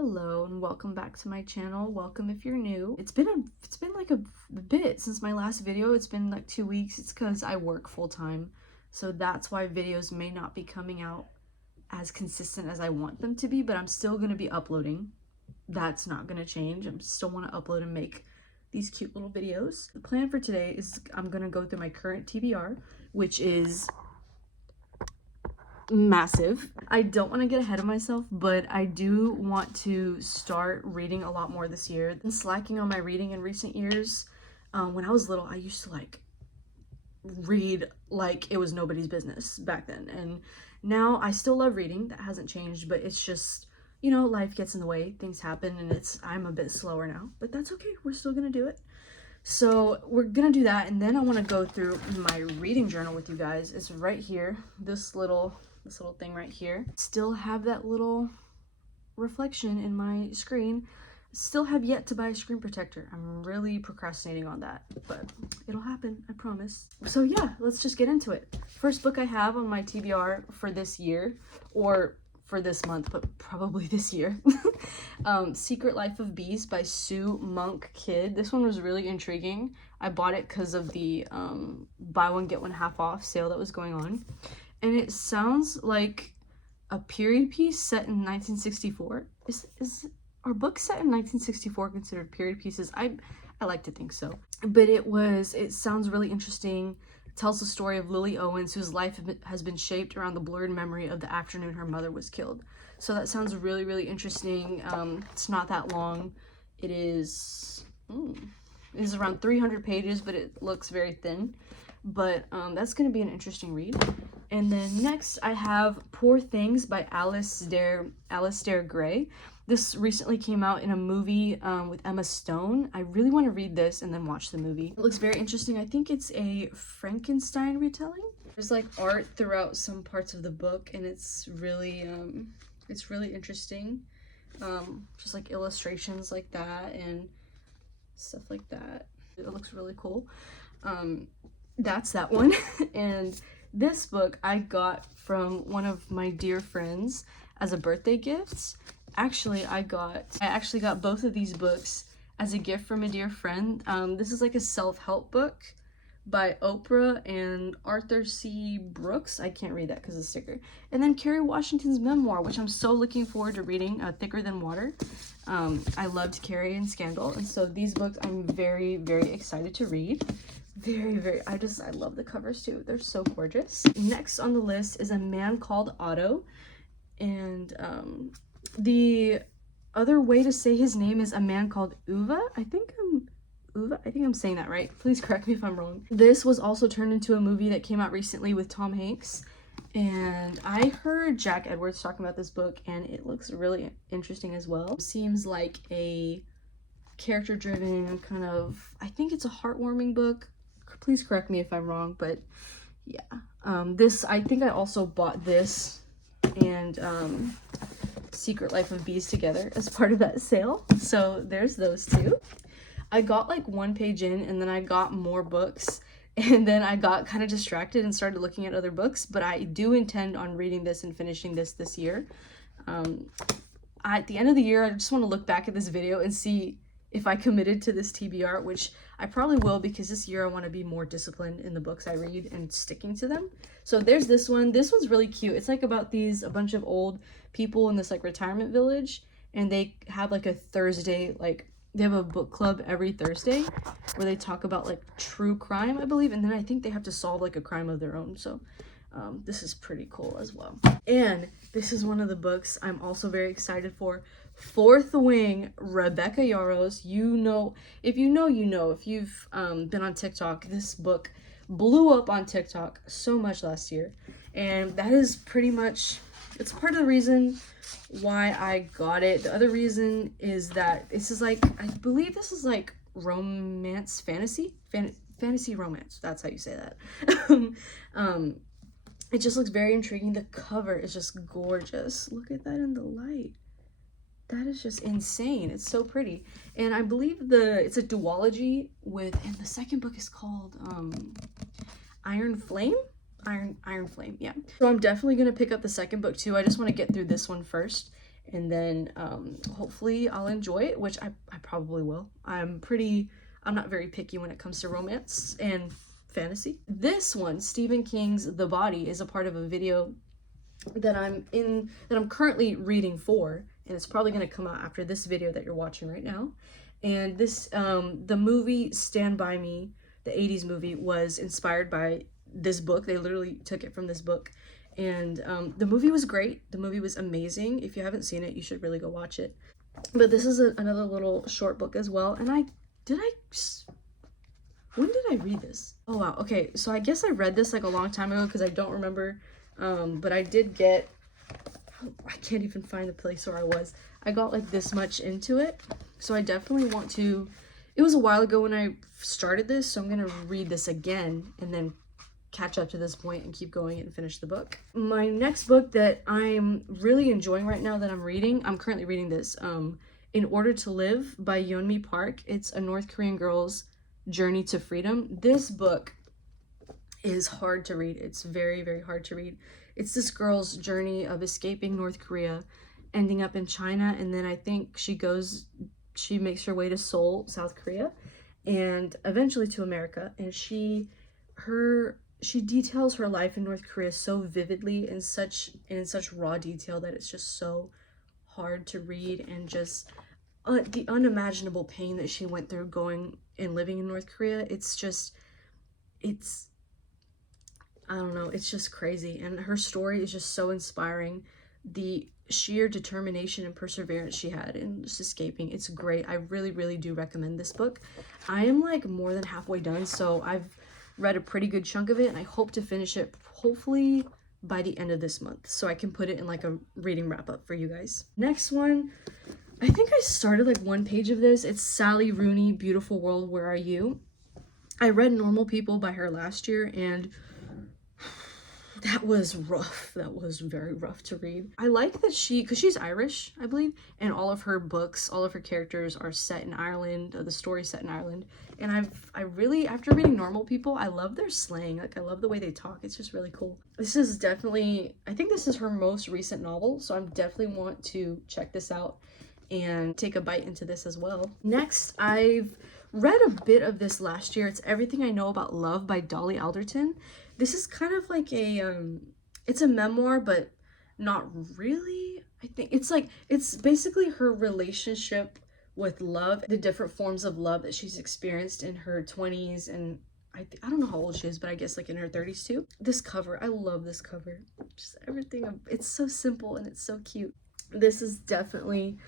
Hello and welcome back to my channel. Welcome if you're new. It's been like a bit since my last video. It's been like 2 weeks. It's because I work full time. So that's why videos may not be coming out as consistent as I want them to be, but I'm still going to be uploading. That's not going to change. I still want to upload and make these cute little videos. The plan for today is I'm going to go through my current TBR, which is massive. I don't want to get ahead of myself, but I do want to start reading a lot more this year. I've been slacking on my reading in recent years. When I was little, I used to read like it was nobody's business back then, and now I still love reading. That hasn't changed, but it's just, you know, life gets in the way, things happen, and I'm a bit slower now, but that's okay. We're still gonna do it. So we're gonna do that, and then I want to go through my reading journal with you guys. It's right here, this little thing right here. Still have that little reflection in my screen. Still have yet to buy a screen protector. I'm really procrastinating on that, but it'll happen, I promise. So yeah, let's just get into it. First book I have on my TBR for this year, or for this month, but probably this year. Secret Life of Bees by Sue Monk Kidd. This one was really intriguing. I bought it because of the buy one get one half off sale that was going on. And it sounds like a period piece set in 1964. Are books set in 1964 considered period pieces? I like to think so. But it sounds really interesting. It tells the story of Lily Owens, whose life has been shaped around the blurred memory of the afternoon her mother was killed. So that sounds really, really interesting. It's not that long. It is around 300 pages, but it looks very thin. But that's going to be an interesting read. And then next I have Poor Things by Alistair Gray. This recently came out in a movie with Emma Stone. I really want to read this and then watch the movie. It looks very interesting. I think it's a Frankenstein retelling. There's like art throughout some parts of the book, and it's really interesting. Just like illustrations like that and stuff like that. It looks really cool. That's that one. And this book I got from one of my dear friends as a birthday gift. Actually, I actually got both of these books as a gift from a dear friend. This is like a self-help book by Oprah and Arthur C. Brooks. I can't read that because of the sticker. And then Kerry Washington's memoir, which I'm so looking forward to reading, Thicker Than Water. I loved Kerry and Scandal, and so these books I'm very, very excited to read. I love the covers too. They're so gorgeous. Next on the list is A Man Called Otto, and the other way to say his name is A Man Called Uva. I think I'm saying that right. Please correct me if I'm wrong. This was also turned into a movie that came out recently with Tom Hanks, and I heard Jack Edwards talking about this book, and it looks really interesting as well. Seems like a character-driven kind of, I think it's a heartwarming book. Please correct me if I'm wrong, but yeah. I think I also bought this and Secret Life of Bees together as part of that sale. So there's those two. I got like one page in, and then I got more books, and then I got kind of distracted and started looking at other books, but I do intend on reading this and finishing this year. At the end of the year, I just want to look back at this video and see if I committed to this TBR, which I probably will, because this year I want to be more disciplined in the books I read and sticking to them. So there's this one. This one's really cute. It's like about a bunch of old people in this like retirement village, and they have like a Thursday, like they have a book club every Thursday where they talk about like true crime, I believe, and then I think they have to solve like a crime of their own. So this is pretty cool as well. And this is one of the books I'm also very excited for. Fourth Wing, Rebecca Yarros. You know, if you know, you know. If you've been on TikTok, this book blew up on TikTok so much last year. And that is pretty much, it's part of the reason why I got it. The other reason is that this is like, I believe this is like romance, fantasy romance. That's how you say that. It just looks very intriguing. The cover is just gorgeous. Look at that in the light. That is just insane. It's so pretty. And I believe it's a duology and the second book is called Iron Flame? Iron Flame, yeah. So I'm definitely gonna pick up the second book too. I just want to get through this one first. and then hopefully I'll enjoy it, which I probably will. I'm not very picky when it comes to romance and fantasy. This one, Stephen King's The Body, is a part of a video that I'm currently reading for, and it's probably going to come out after this video that you're watching right now. And this the movie Stand By Me, the 80s movie, was inspired by this book. They literally took it from this book. And the movie was great. The movie was amazing. If you haven't seen it, you should really go watch it. But this is another little short book as well. And when did I read this? Oh wow, okay, so I guess I read this like a long time ago because I don't remember, but I did get, I can't even find the place where I was. I got like this much into it, so I definitely want to, it was a while ago when I started this, so I'm gonna read this again and then catch up to this point and keep going and finish the book. My next book that I'm really enjoying right now that I'm currently reading this, In Order to Live by Yeonmi Park. It's a North Korean girl's journey to freedom. This book is hard to read. It's very, very hard to read. It's this girl's journey of escaping North Korea, ending up in China, and then I think she makes her way to Seoul, South Korea, and eventually to America. And she details her life in North Korea so vividly and in such raw detail that it's just so hard to read, and just the unimaginable pain that she went through going and living in North Korea. I don't know, it's just crazy. And her story is just so inspiring. The sheer determination and perseverance she had in just escaping, it's great. I really, really do recommend this book. I am like more than halfway done, so I've read a pretty good chunk of it, and I hope to finish it hopefully by the end of this month, so I can put it in like a reading wrap up for you guys. Next one, I think I started like one page of this. It's Sally Rooney, Beautiful World, Where Are You? I read Normal People by her last year, and that was rough. That was very rough to read. I like that because she's Irish, I believe, and all of her books, all of her characters are set in Ireland, the story's set in Ireland. And I really, after reading Normal People, I love their slang. Like, I love the way they talk. It's just really cool. This is definitely, I think this is her most recent novel, so I definitely want to check this out and take a bite into this as well. Next, I've read a bit of this last year. It's Everything I Know About Love by Dolly Alderton. This is kind of like it's a memoir, but not really. I think it's basically her relationship with love, the different forms of love that she's experienced in her 20s, and I don't know how old she is, but I guess like in her 30s too. This cover, I love this cover. Just everything, it's so simple and it's so cute. This is definitely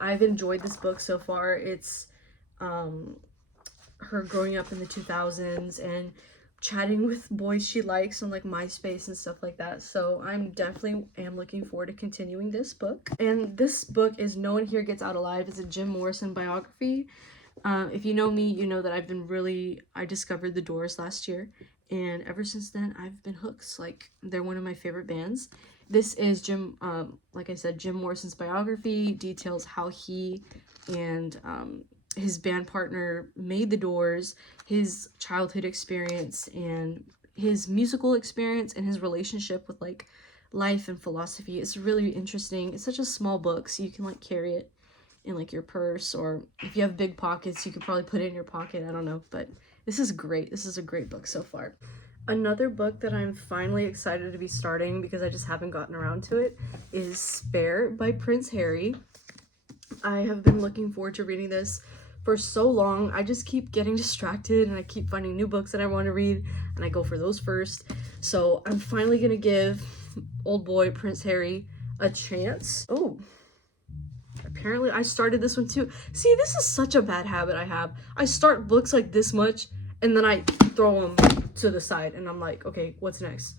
I've enjoyed this book so far. It's her growing up in the 2000s and chatting with boys she likes on like MySpace and stuff like that. So I'm definitely looking forward to continuing this book. And this book is No One Here Gets Out Alive. It's a Jim Morrison biography. If you know me, you know that I discovered The Doors last year, and ever since then I've been hooked. Like, they're one of my favorite bands. This is like I said, Jim Morrison's biography. Details how he and his band partner made The Doors, his childhood experience and his musical experience, and his relationship with like life and philosophy. It's really interesting. It's such a small book, so you can like carry it in like your purse, or if you have big pockets, you could probably put it in your pocket. I don't know, but this is great. This is a great book so far. Another book that I'm finally excited to be starting, because I just haven't gotten around to it, is Spare by Prince Harry. I have been looking forward to reading this for so long. I just keep getting distracted and I keep finding new books that I want to read, and I go for those first. So I'm finally gonna give old boy Prince Harry a chance. Oh, apparently I started this one too. See, this is such a bad habit I have. I start books like this much and then I throw them to the side and I'm like, okay, what's next?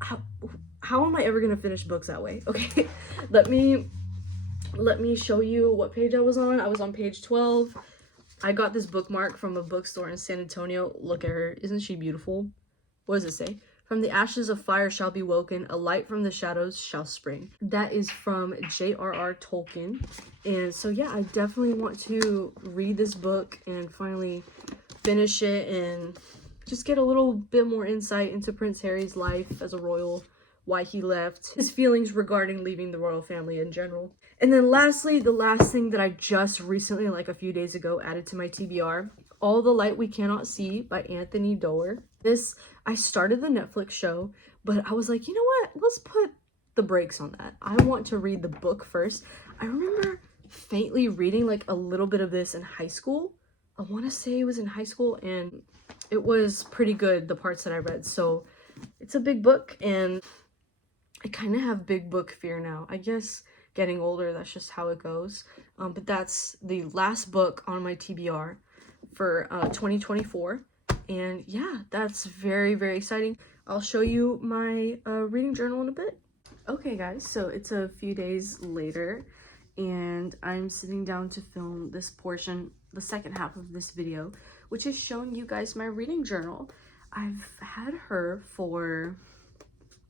How am I ever gonna finish books that way? Okay, let me show you what page I was on. I was on page 12. I got this bookmark from a bookstore in San Antonio. Look at her. Isn't she beautiful? What does it say? From the ashes of fire shall be woken, a light from the shadows shall spring. That is from J.R.R. Tolkien. And so yeah, I definitely want to read this book and finally finish it and just get a little bit more insight into Prince Harry's life as a royal why he left, his feelings regarding leaving the royal family in general. And then lastly, the last thing that I just recently, like a few days ago, added to my TBR, All the Light We Cannot See by Anthony Doerr. This, I started the Netflix show, but I was like, you know what? Let's put the brakes on that. I want to read the book first. I remember faintly reading like a little bit of this in high school. I want to say it was in high school, and it was pretty good, the parts that I read. So it's a big book, and I kind of have big book fear now. I guess getting older, that's just how it goes. But that's the last book on my TBR for 2024. And yeah, that's very, very exciting. I'll show you my reading journal in a bit. Okay guys, so it's a few days later, and I'm sitting down to film this portion, the second half of this video, which is showing you guys my reading journal. I've had her for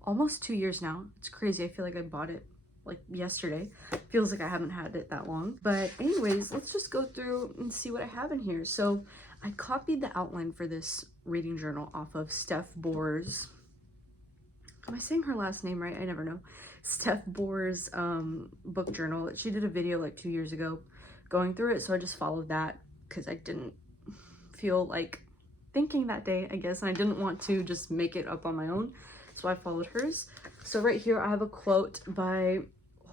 almost 2 years now. It's crazy. I feel like I bought it like yesterday. Feels like I haven't had it that long. But anyways, let's just go through and see what I have in here. So I copied the outline for this reading journal off of Steph Bohr's, am I saying her last name right? I never know. Steph Bohr's book journal. She did a video like 2 years ago going through it, so I just followed that because I didn't feel like thinking that day, I guess, and I didn't want to just make it up on my own, so I followed hers. So right here I have a quote by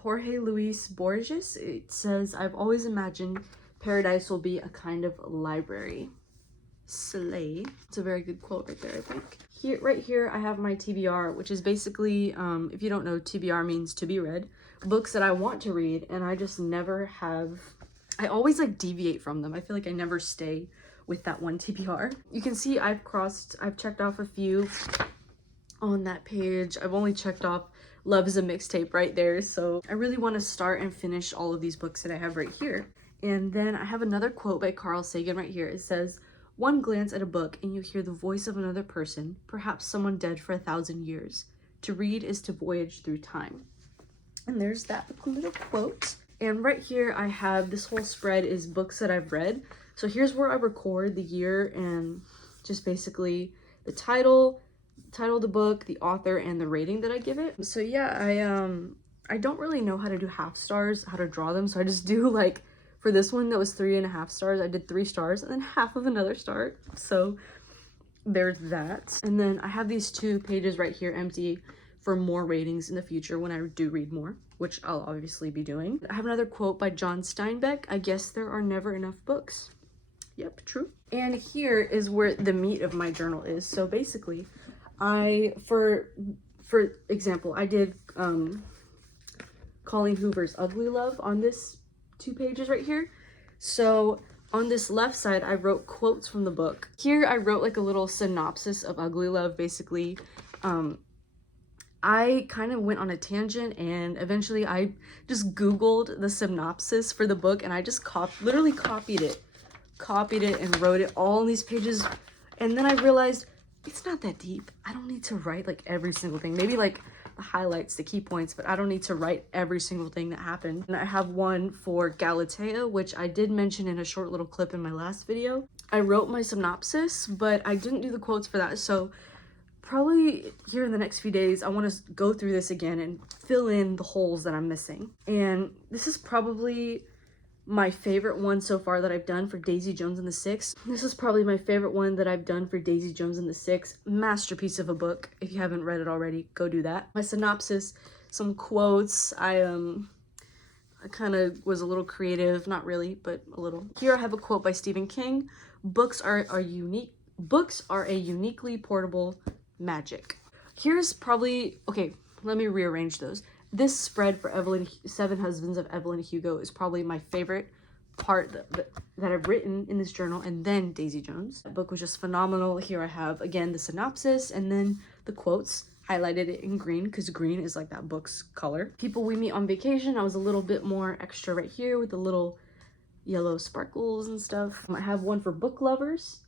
Jorge Luis Borges. It says, "I've always imagined paradise will be a kind of library." Slay. It's a very good quote right there, I think. Here, right here, I have my TBR, which is basically, if you don't know, TBR means to be read. Books that I want to read, and I just never have, I always like deviate from them. I feel like I never stay with that one TBR. You can see I've checked off a few on that page. I've only checked off Love is a Mixtape right there. So I really want to start and finish all of these books that I have right here. And then I have another quote by Carl Sagan right here. It says, "One glance at a book and you hear the voice of another person, perhaps someone dead for 1,000 years. To read is to voyage through time." And there's that little quote. And right here I have, this whole spread is books that I've read. So here's where I record the year and just basically the title of the book, the author, and the rating that I give it. So yeah, I don't really know how to do half stars, how to draw them. So I just do like, for this one that was 3.5 stars, I did 3 stars and then half of another star. So there's that. And then I have these 2 pages right here empty for more ratings in the future when I do read more, which I'll obviously be doing. I have another quote by John Steinbeck. "I guess there are never enough books." Yep, true. And here is where the meat of my journal is. So basically, for example, I did Colleen Hoover's Ugly Love on this 2 pages right here. So on this left side, I wrote quotes from the book. Here I wrote like a little synopsis of Ugly Love. Basically, I kind of went on a tangent, and eventually I just Googled the synopsis for the book, and I just literally copied it and wrote it all on these pages. And then I realized it's not that deep. I don't need to write like every single thing. Maybe like the highlights, the key points, but I don't need to write every single thing that happened. And I have one for Galatea, which I did mention in a short little clip in my last video. I wrote my synopsis, but I didn't do the quotes for that. So probably here in the next few days, I want to go through this again and fill in the holes that I'm missing. And this is probably my favorite one so far that I've done for Daisy Jones and the Six. This is probably my favorite one that I've done for Daisy Jones and the Six. Masterpiece of a book. If you haven't read it already, go do that. My synopsis, some quotes. I kind of was a little creative, not really, but a little. Here I have a quote by Stephen King. Books are a uniquely portable magic." Here's probably, okay, let me rearrange those. This spread for Seven Husbands of Evelyn Hugo is probably my favorite part that I've written in this journal, and then Daisy Jones. That book was just phenomenal. Here I have, again, the synopsis and then the quotes. Highlighted it in green because green is like that book's color. People We Meet on Vacation, I was a little bit more extra right here with the little yellow sparkles and stuff. I have one for book lovers.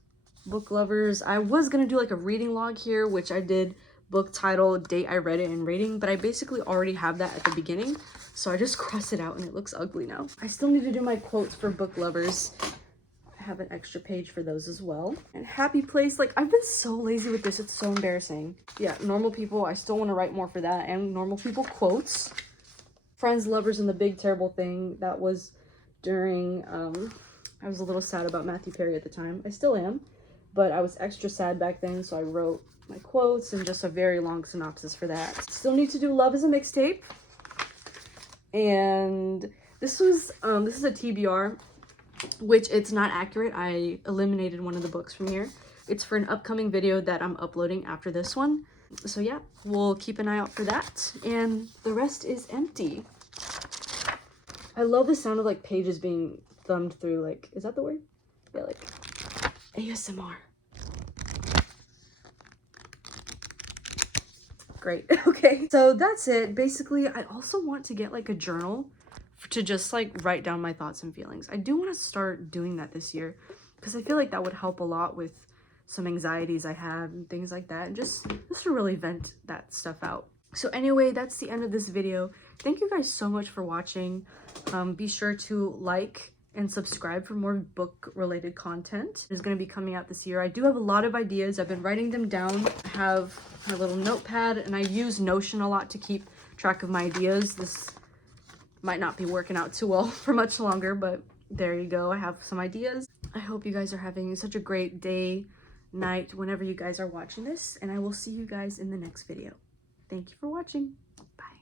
Book lovers, I was gonna do like a reading log here, which I did. Book title, date I read it, and rating, but I basically already have that at the beginning, so I just crossed it out and it looks ugly now. I still need to do my quotes for book lovers. I I have an extra page for those as well. And happy place, like I've been so lazy with this, it's so embarrassing. Yeah, normal people, I still want to write more for that, and normal people quotes. Friends, lovers, and the big terrible thing. That was during, I was a little sad about Matthew Perry at the time. I still am, but I was extra sad back then, so I wrote my quotes and just a very long synopsis for that. Still need to do Love is a Mixtape. And this is a TBR, which it's not accurate. I eliminated one of the books from here. It's for an upcoming video that I'm uploading after this one. So yeah, we'll keep an eye out for that. And the rest is empty. I love the sound of like pages being thumbed through. Like, is that the word? Yeah, like ASMR. Great. Okay, so that's it. Basically, I also want to get like a journal to just like write down my thoughts and feelings. I do want to start doing that this year because I feel like that would help a lot with some anxieties I have and things like that, and just to really vent that stuff out. So anyway, that's the end of this video. Thank you guys so much for watching. Be sure to like and subscribe for more book related content. It's going to be coming out this year. I do have a lot of ideas. I've been writing them down. I have my little notepad, and I use Notion a lot to keep track of my ideas. This might not be working out too well for much longer, but there you go. I have some ideas. I hope you guys are having such a great day, night, whenever you guys are watching this, and I will see you guys in the next video. Thank you for watching. Bye.